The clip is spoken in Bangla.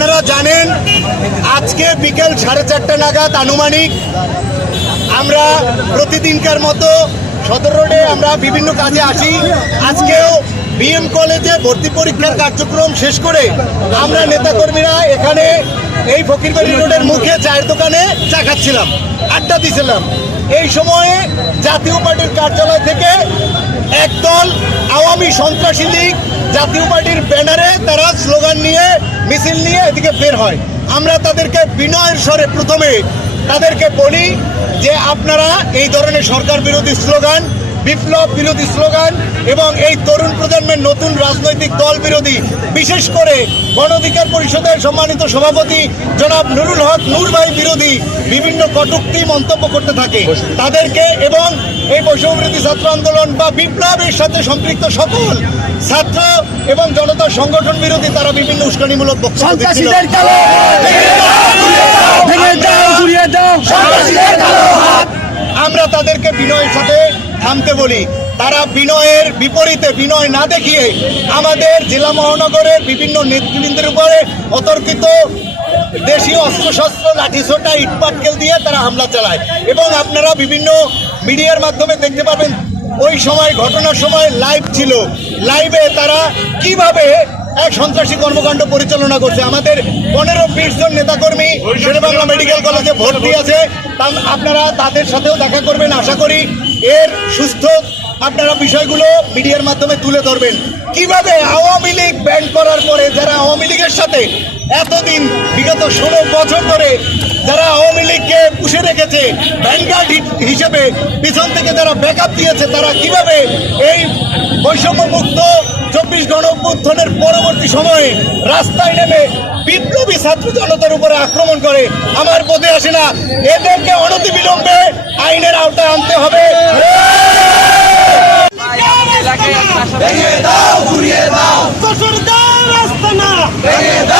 আপনারা জানেন আজকে বিকেল 4:30 নাগাদ আনুমানিক আমরা প্রতিদিনকার মতো সদর রোডে আমরা বিভিন্ন কাজে আসি। আজকেও বিএম কলেজে ভর্তি পরীক্ষার কার্যক্রম শেষ করে আমরা নেতাকর্মীরা এখানে এই ফকিরবাড়ি রোডের মুখে চায়ের দোকানে চা খাচ্ছিলাম, আড্ডা দিছিলাম। এই সময়ে জাতীয় পার্টির কার্যালয় থেকে একদল আওয়ামী সন্ত্রাসী লীগ জাতীয় পার্টির ব্যানারে তারা স্লোগান নিয়ে মিছিল নিয়ে এদিকে বের হয়। আমরা তাদেরকে বিনয়ের স্বরে প্রথমে তাদেরকে বলি যে আপনারা এই ধরনের সরকার বিরোধী স্লোগান, বিপ্লব বিরোধী স্লোগান এবং এই তরুণ প্রজন্মের নতুন রাজনৈতিক দল বিরোধী, বিশেষ করে গণ অধিকার পরিষদের সম্মানিত সভাপতি জনাব নুরুল হক নূর ভাই বিরোধী বিভিন্ন কটূক্তি মন্তব্য করতে থাকে তাদেরকে এবং এই বৈষম্যবিরোধী ছাত্র আন্দোলন বা বিপ্লবের সাথে সম্পৃক্ত সকল ছাত্র এবং জনতার সংগঠন বিরোধী তারা বিভিন্ন উস্কানিমূলক বক্তব্য দিচ্ছিল। আমরা তাদেরকে বিনয়ের সাথে থামতে বলি। তারা বিনয়ের বিপরীতে বিনয় না দেখিয়ে আমাদের জেলা মহানগরের বিভিন্ন নেতৃবৃন্দের উপরে অতর্কিত দেশীয় অস্ত্রশস্ত্র, লাঠিসোঁটা, ইটপাটকেল দিয়ে তারা হামলা চালায় এবং আপনারা বিভিন্ন মিডিয়ার মাধ্যমে দেখতে পাবেন ওই সময় ঘটনার সময় লাইভ ছিল। লাইভে তারা কিভাবে এক সন্ত্রাসী কর্মকাণ্ড পরিচালনা করছে। আমাদের 15-20 জন নেতাকর্মী শেরেবাংলা মেডিকেল কলেজে ভর্তি আছে, আপনারা তাদের সাথেও দেখা করবেন। আশা করি এর সুস্থ আপনারা বিষয়গুলো মিডিয়ার মাধ্যমে তুলে ধরবেন। কিভাবে আওয়ামী লীগ ব্যান করার পরে যারা আওয়ামী লীগের সাথে এতদিন বিগত 16 বছর ধরে যারা আওয়ামী লীগকে পুষে রেখেছে, ভ্যানগার্ড হিসেবে পিছন থেকে যারা ব্যাকআপ দিয়েছে, তারা কিভাবে এই বৈষম্যমুক্ত 24 গণ অভ্যুত্থানের পরবর্তী সময়ে রাস্তায় নেমে বিপ্লবী ছাত্র জনতার উপরে আক্রমণ করে, আমার বোধে আসে না। এদেরকে অনতিবিলম্বে আইনের আওতায় আনতে হবে। ভেঙে দাও, ঘুরিয়ে দাও, দোসরদের রাস্তা না, ভেঙে দাও।